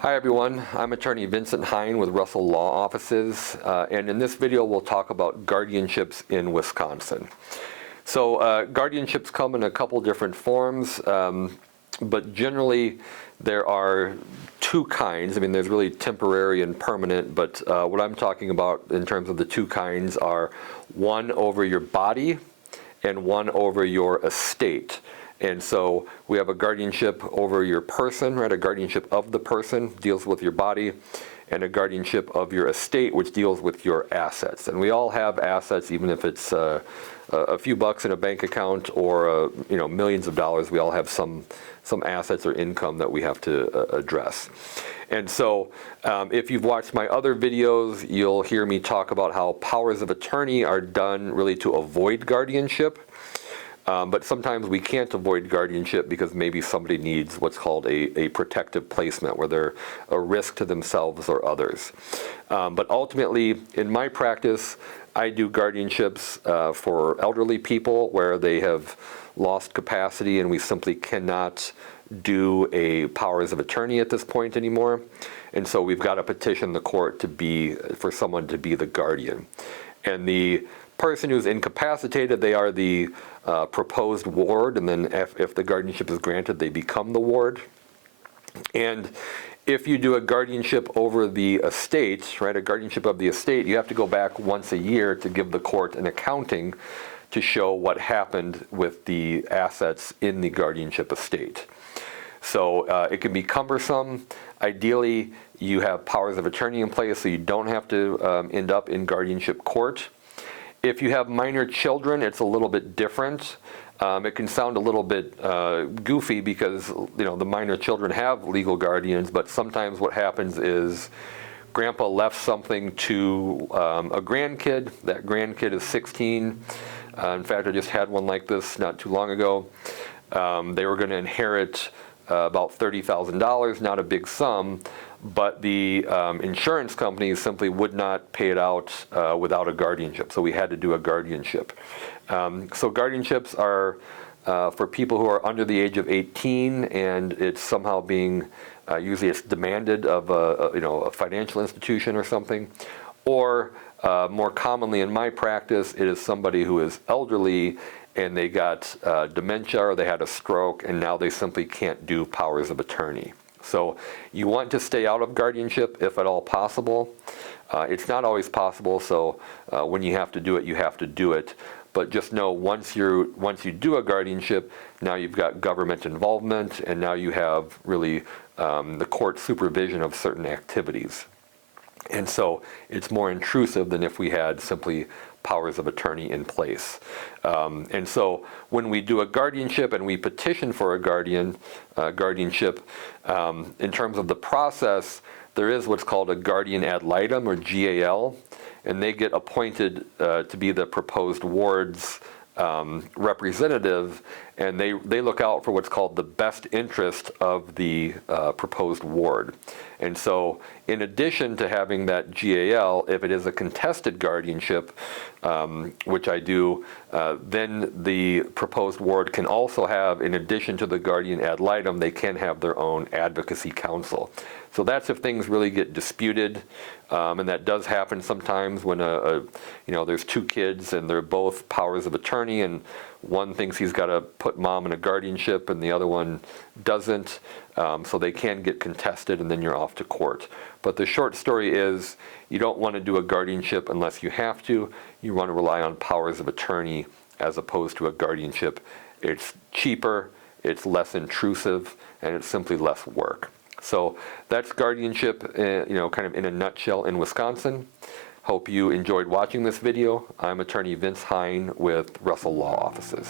Hi everyone, I'm attorney Vincent Hine with Russell Law Offices, and in this video we'll talk about guardianships in Wisconsin. So guardianships come in a couple different forms, but generally there are two kinds. I mean, there's really temporary and permanent, but what I'm talking about in terms of the two kinds are one over your body and one over your estate. And so we have a guardianship over your person, right? A guardianship of the person deals with your body, and a guardianship of your estate, which deals with your assets. And we all have assets, even if it's a few bucks in a bank account or millions of dollars. We all have some assets or income that we have to address. And so if you've watched my other videos, you'll hear me talk about how powers of attorney are done really to avoid guardianship. But sometimes we can't avoid guardianship because maybe somebody needs what's called a protective placement, where they're a risk to themselves or others. But ultimately, in my practice, I do guardianships for elderly people where they have lost capacity and we simply cannot do a powers of attorney at this point anymore. And so we've got to petition the court for someone to be the guardian. And the person who's incapacitated, they are the proposed ward, and then if the guardianship is granted, they become the ward. And if you do a guardianship over the estate, right, a guardianship of the estate, you have to go back once a year to give the court an accounting to show what happened with the assets in the guardianship estate. So it can be cumbersome. Ideally, you have powers of attorney in place so you don't have to end up in guardianship court. If you have minor children, it's a little bit different. It can sound a little bit goofy because the minor children have legal guardians, but sometimes what happens is grandpa left something to a grandkid. That grandkid is 16. In fact, I just had one like this not too long ago. They were going to inherit about $30,000, not a big sum, but the insurance companies simply would not pay it out without a guardianship, so we had to do a guardianship. So guardianships are for people who are under the age of 18, and it's somehow being, usually it's demanded of a financial institution or something, or more commonly in my practice, it is somebody who is elderly and they got dementia or they had a stroke, and now they simply can't do powers of attorney. So you want to stay out of guardianship if at all possible. It's not always possible, so when you have to do it, you have to do it. But just know once you do a guardianship, now you've got government involvement, and now you have really the court supervision of certain activities. And so it's more intrusive than if we had simply powers of attorney in place. And so when we do a guardianship and we petition for a guardianship, in terms of the process, there is what's called a guardian ad litem, or GAL, and they get appointed to be the proposed ward's representative, and they look out for what's called the best interest of the proposed ward. And so in addition to having that GAL, if it is a contested guardianship, which I do, then the proposed ward can also have, in addition to the guardian ad litem, they can have their own advocacy council. So that's if things really get disputed, and that does happen sometimes when there's two kids and they're both powers of attorney, and one thinks he's got to put mom in a guardianship and the other one doesn't. So they can get contested, and then you're off to court. But the short story is, you don't want to do a guardianship unless you have to. You want to rely on powers of attorney as opposed to a guardianship. It's cheaper, it's less intrusive, and it's simply less work. So that's guardianship, kind of in a nutshell in Wisconsin. Hope you enjoyed watching this video. I'm attorney Vince Hine with Russell Law Offices.